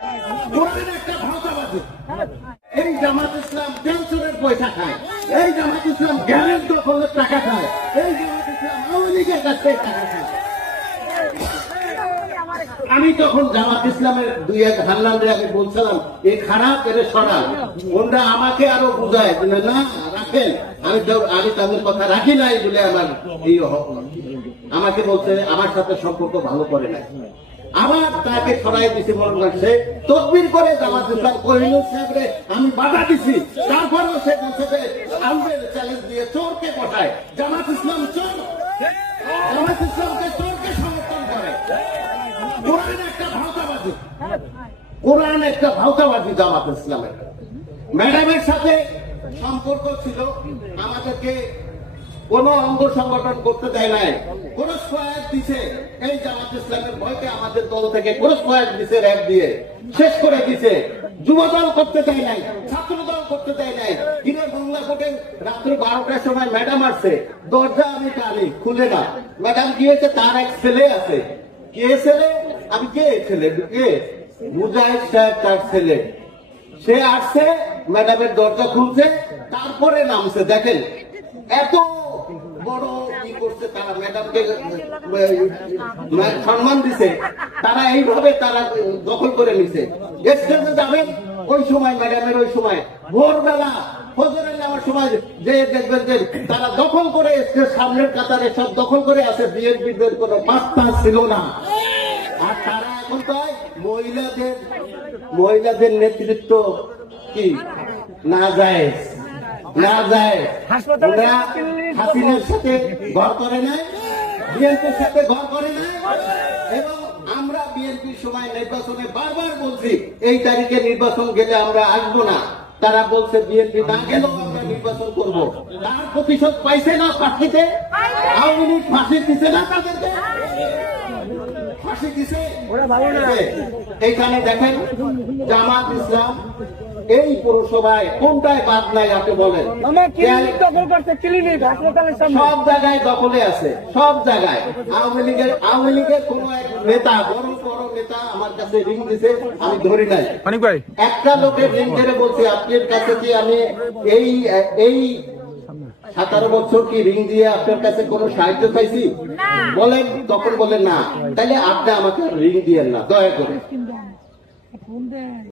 একটা ভাষাবাদী এই জামাত ইসলাম পেনশনের পয়সা খায়, এই জামাত ইসলাম গ্যারেন্ট দখলের টাকা খায়, এই জামাত ইসলাম আওয়ামী লীগের কাছ থেকে টাকা খায়। আমি তখন জামাত ইসলামের দুই এক হাল্লানদের আগে বলছিলাম এই খারাপ এর সরা, ওরা আমাকে আরো বুঝায় না রাখেন, আমি তাদের কথা রাখি নাই বলে আমার এই আমাকে বলছে আমার সাথে সম্পর্ক ভালো করে নাই। আবার তাকে সরাই দিছি মনে তকবির করে জামাত ইসলাম কহিনুর সাহেবরে আমি বাধা দিছি, তারপরেও সে বলছে যে আমাদের চ্যালেঞ্জ দিয়ে চোরকে পাঠায়। জামাত ইসলাম চোর, জামাত ইসলামকে চোরকে সমর্থন করে। কোরআন একটা ভাওতাবাদী, কোরআন একটা ভাওতাবাদী জামাত ইসলামের। ম্যাডামের সাথে সম্পর্ক ছিল, আমাদেরকে কোন অঙ্গ সংগঠন করতে দেয় নাই, কোন সহায়ক দিছে এই জামাত ইসলামের ভয়কে আমাদের দল থেকে কোন সহায়ক দিছে, র্যাব দিয়ে শেষ করে দিছে। যুব দল করতে দেয় নাই, ছাত্র দল করতে দেয় নাই। কিনে বাংলা কোর্টে রাত্রি 12টার সময় ম্যাডাম আসছে, দরজা আমি টানি খুলে না। ম্যাডাম কি হয়েছে, তার এক ছেলে আছে। কে ছেলে? আমি কে ছেলে? কে? মুজাহিদ সাহেব তার ছেলে। সে আসছে, ম্যাডামের দরজা খুলছে, তারপরে নামছে। দেখেন এত বড় কি করছে তারা, ম্যাডামকে সম্মান দিছে, তারা এইভাবে তারা দখল করে নিছে। স্টেজে যাবেন ওই সময় ম্যাডামের ওই সময় ভোরবেলা ফজরের নামার সময় যে দেখবেন যে তারা দখল করে স্টেজ সামনের কাতারে সব দখল করে আছে। বিএনপিদের কোনো পাত্তা ছিল না। আর তারা এখন তাই মহিলাদের নেতৃত্ব কি না যায়, না যায়। ওরা হাসিনার সাথে ঘর করে নাই, বিএনপির সাথে ঘর করে নাই। এবং আমরা বিএনপির সময় নির্বাচনে বারবার বলছি এই তারিখে নির্বাচন গেলে আমরা আসবো না। তারা বলছে বিএনপি না গেলেও আমরা নির্বাচন করবো। তার প্রতিশোধ পাইছে না প্রার্থীতে? আওয়ামী লীগ ফাঁসি দিছে না তাদেরকে? ফাঁসি দিছে। এইখানে দেখেন জামাত ইসলাম এই পৌরসভায় কোনটায় বাদ নাই আপনি বলেন? সব জায়গায় দখলে আছে, সব জায়গায়। আওয়ামী লীগের কোন এক নেতা, বড় বড় নেতা আমার কাছে রিং দিছে, আমি ধরি নাই। একটা লোকের রিং ধরে বলছি আপনার কাছে কি আমি এই 17 বছর কি রিং দিয়ে আপনার কাছে কোন সাহায্য পাইছি? বলেন, তখন বলেন না। তাহলে আপনি আমাকে রিং দিয়েন না দয়া করে।